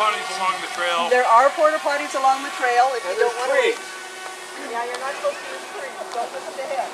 potties along the trail. There are porta potties along the trail if you don't want to. Trees. Yeah, you're not supposed to use trees. Don't listen to him.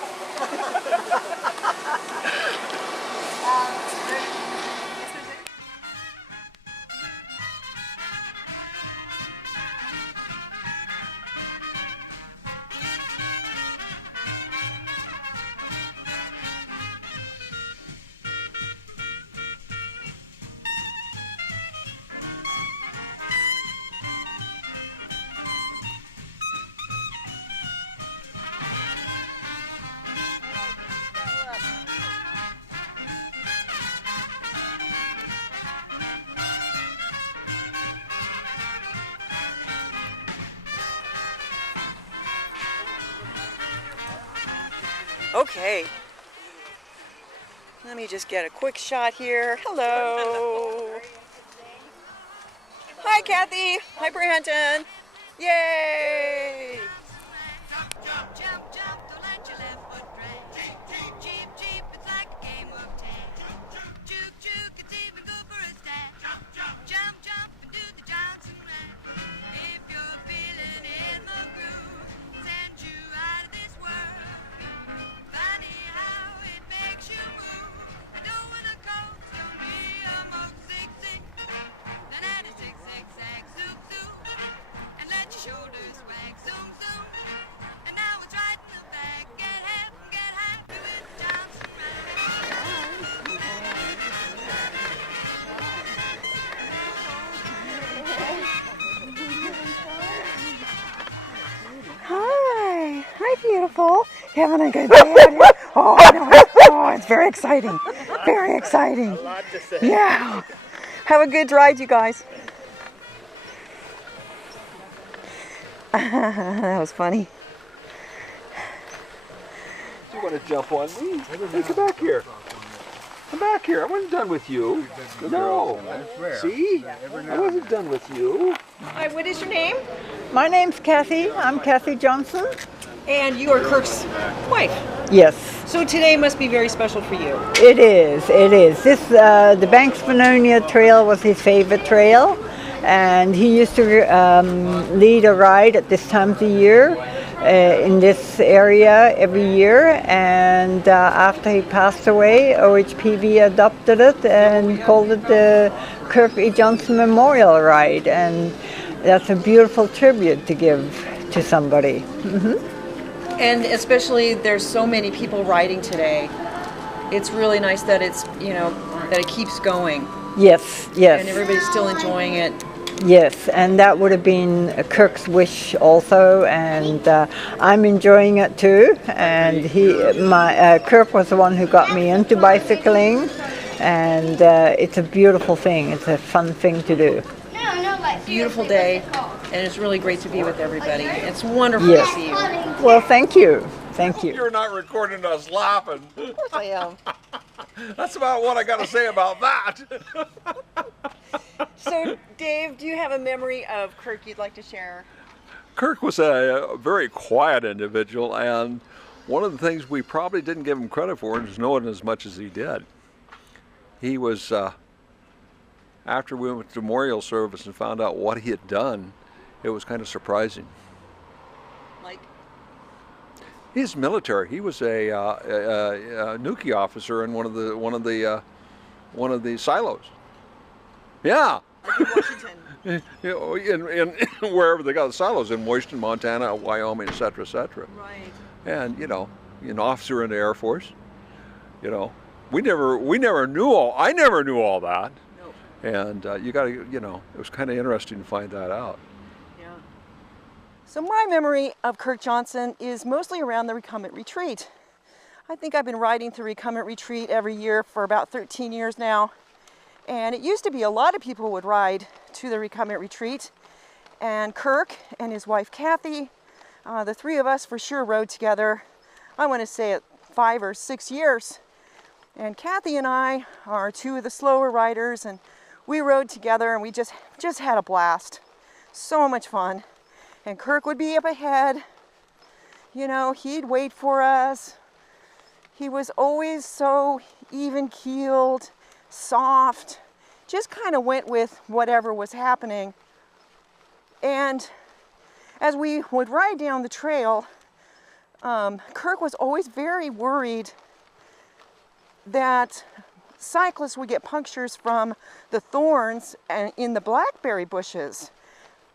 Okay, let me just get a quick shot here. Hello. Hi, Kathy. Hi, Brandon. Yay. Jump, jump, jump, don't let your left foot drag. Jeep, jeep, it's like a game of tag. Juke, juke, it's even good for a stack. Jump, jump, and do the Johnson rag. If you're feeling in the groove, send you out of this world. Funny how it makes you move. I don't wanna go, don't be a moke, zig, zig. Then add a zig, zig, zag, zoom, zoom. And let your shoulders wag, zoom, zoom. And now it's right in the bag. Get happy with Johnson Hi. Hi, beautiful. Having a good day out here? Oh, I know. Oh, it's very exciting. Very exciting. A lot to say. Yeah. Have a good ride, you guys. That was funny. You want to jump on me? Hey, come back here. Come back here. I wasn't done with you. No. See? I wasn't done with you. Hi, what is your name? My name's Kathy. I'm Kirke Johnson. And you are Kirk's wife. Yes, So today must be very special for you. it is. It is. The Banks Pannonia Trail was his favorite trail, and he used to lead a ride at this time of the year in this area every year. And after he passed away, OHPV adopted it and called it the Kirke Johnson Memorial Ride, and that's a beautiful tribute to give to somebody. And especially there's so many people riding today. It's really nice that it's, that it keeps going Yes, yes. and everybody's still enjoying it. Yes, and that would have been Kirk's wish also, and I'm enjoying it too. And Kirk was the one who got me into bicycling, and it's a beautiful thing. It's a fun thing to do. Beautiful day, and it's really great to be with everybody. It's wonderful Yes. to see you. Well, thank you. Thank you. You're not recording us laughing. Of course I am. That's about what I got to say about that. So, Dave, do you have a memory of Kirk you'd like to share? Kirk was a very quiet individual, and one of the things we probably didn't give him credit for is knowing as much as he did. He was, after we went to memorial service and found out what he had done, it was kind of surprising. Like, He's military. He was a Nuki officer in one of the silos. Yeah. like in Washington. In wherever they got the silos, in Washington, Montana, Wyoming, et cetera, et cetera. Right. And an officer in the Air Force. We never knew all. I never knew all that. Nope. And you got to, it was kind of interesting to find that out. Yeah. So my memory of Kirke Johnson is mostly around the Recumbent Retreat. I think I've been riding through Recumbent Retreat every year for about 13 years now. And it used to be a lot of people would ride to the Recumbent Retreat. And Kirk and his wife Kathy, the three of us for sure rode together, I want to say it 5 or 6 years. And Kathy and I are two of the slower riders, and we rode together and we just had a blast. So much fun. And Kirk would be up ahead. He'd wait for us. He was always so even-keeled, soft. just kind of went with whatever was happening. And as we would ride down the trail, Kirk was always very worried that cyclists would get punctures from the thorns and in the blackberry bushes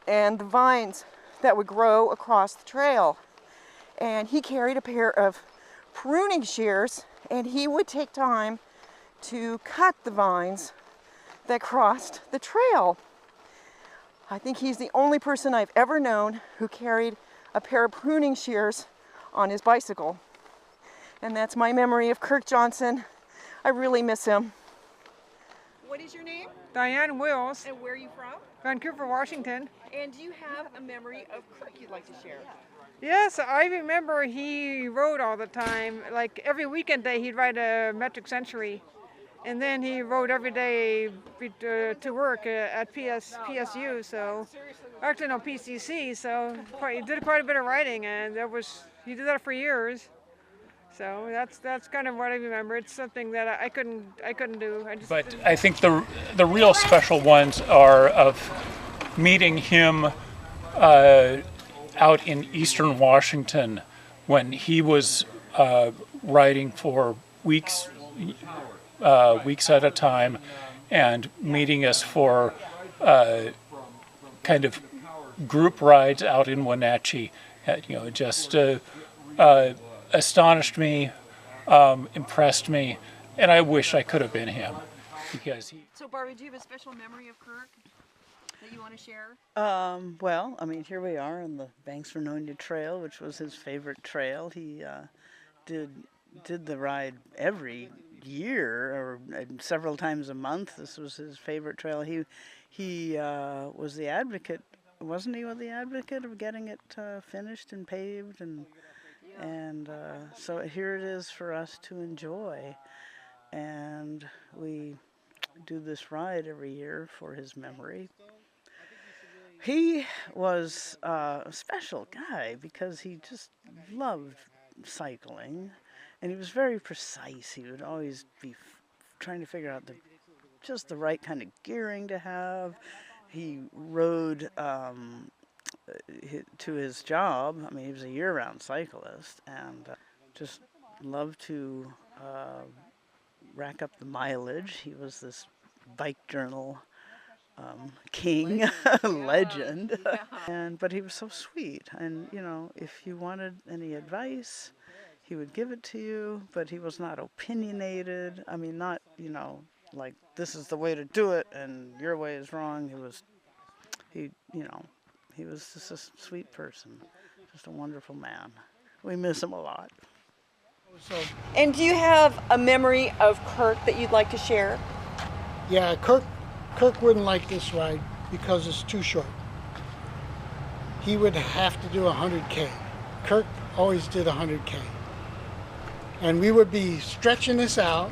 and the vines that would grow across the trail. And he carried a pair of pruning shears, and he would take time to cut the vines that crossed the trail. I think he's the only person I've ever known who carried a pair of pruning shears on his bicycle. And that's my memory of Kirke Johnson. I really miss him. What is your name? Diane Wills, And where are you from? Vancouver, Washington. And do you have a memory of Kirk you'd like to share? Yes, I remember he rode all the time. Like every weekend day, he'd ride a metric century. And then he rode every day to work at PSU, so actually no, PCC. So he did quite a bit of riding, and he did that for years. So that's kind of what I remember. It's something that I couldn't do. But I think the real special ones are of meeting him out in eastern Washington when he was riding for weeks at a time, and meeting us for kind of group rides out in Wenatchee. Just astonished me, impressed me, and I wish I could have been him, because he. So Barbie, do you have a special memory of Kirk that you want to share? Well, I mean, here we are on the Banks Vernonia Trail, which was his favorite trail. He did the ride every year or several times a month. This was his favorite trail. He was the advocate, wasn't he? The advocate of getting it finished and paved, and so here it is for us to enjoy. And we do this ride every year for his memory. He was a special guy because he just loved cycling, and he was very precise. He would always be trying to figure out just the right kind of gearing to have. He rode to his job. I mean, he was a year-round cyclist, and just loved to rack up the mileage. He was this bike journal king, legend. But he was so sweet, and if you wanted any advice, he would give it to you, but he was not opinionated. I mean, not like this is the way to do it and your way is wrong. He was just a sweet person, just a wonderful man. We miss him a lot. And do you have a memory of Kirk that you'd like to share? Yeah, Kirk wouldn't like this ride because it's too short. He would have to do 100K. Kirk always did 100K. And we would be stretching this out,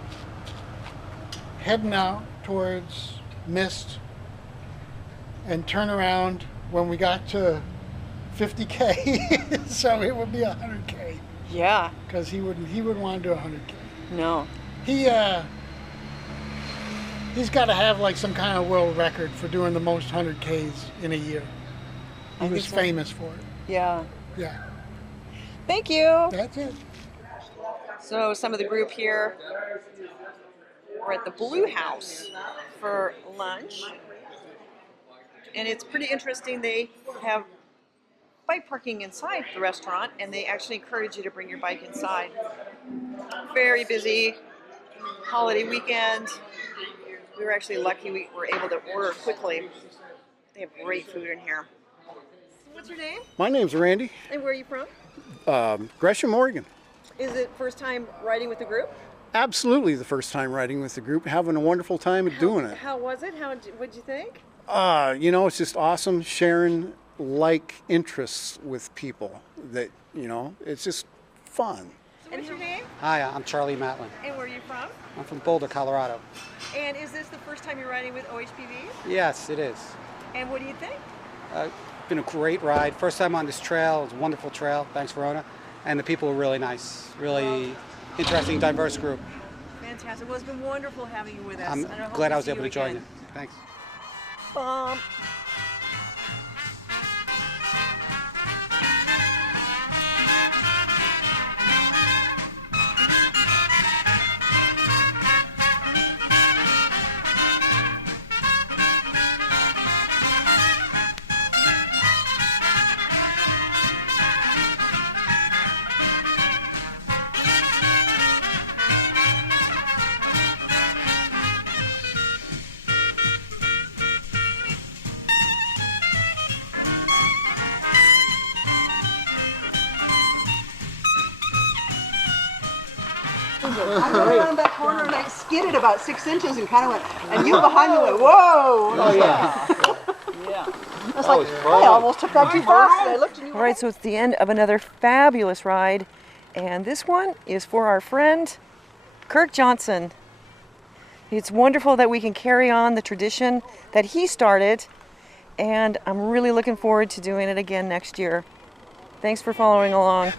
heading out towards Mist, and turn around when we got to 50K. So it would be 100K. Yeah. Because he wouldn't want to do 100K. No. He's got to have like some kind of world record for doing the most 100Ks in a year. He was famous for it. Yeah. Yeah. Thank you. That's it. So some of the group here, we're at the Blue House for lunch. And it's pretty interesting. They have bike parking inside the restaurant, and they actually encourage you to bring your bike inside. Very busy holiday weekend. We were actually lucky we were able to order quickly. They have great food in here. What's your name? My name's Randy. And where are you from? Gresham, Oregon. Is it first time riding with the group? Absolutely the first time riding with the group, having a wonderful time at doing it. How was it? What'd you think? It's just awesome sharing like interests with people that, it's just fun. So what's your name? Hi, I'm Charlie Matlin. And where are you from? I'm from Boulder, Colorado. And is this the first time you're riding with OHPV? Yes, it is. And what do you think? Been a great ride. First time on this trail. It's a wonderful trail. Thanks, Verona. And the people were really nice. Really interesting, diverse group. Fantastic. Well, it's been wonderful having you with us. I'm glad I was able to join you. Thanks. Bump. I went around that corner and I skidded about 6 inches and kind of went, and you behind me went, whoa! Oh, yeah. I was like, I almost took that too fast. And I looked and you. All right, so it's the end of another fabulous ride, and this one is for our friend Kirke Johnson. It's wonderful that we can carry on the tradition that he started, and I'm really looking forward to doing it again next year. Thanks for following along.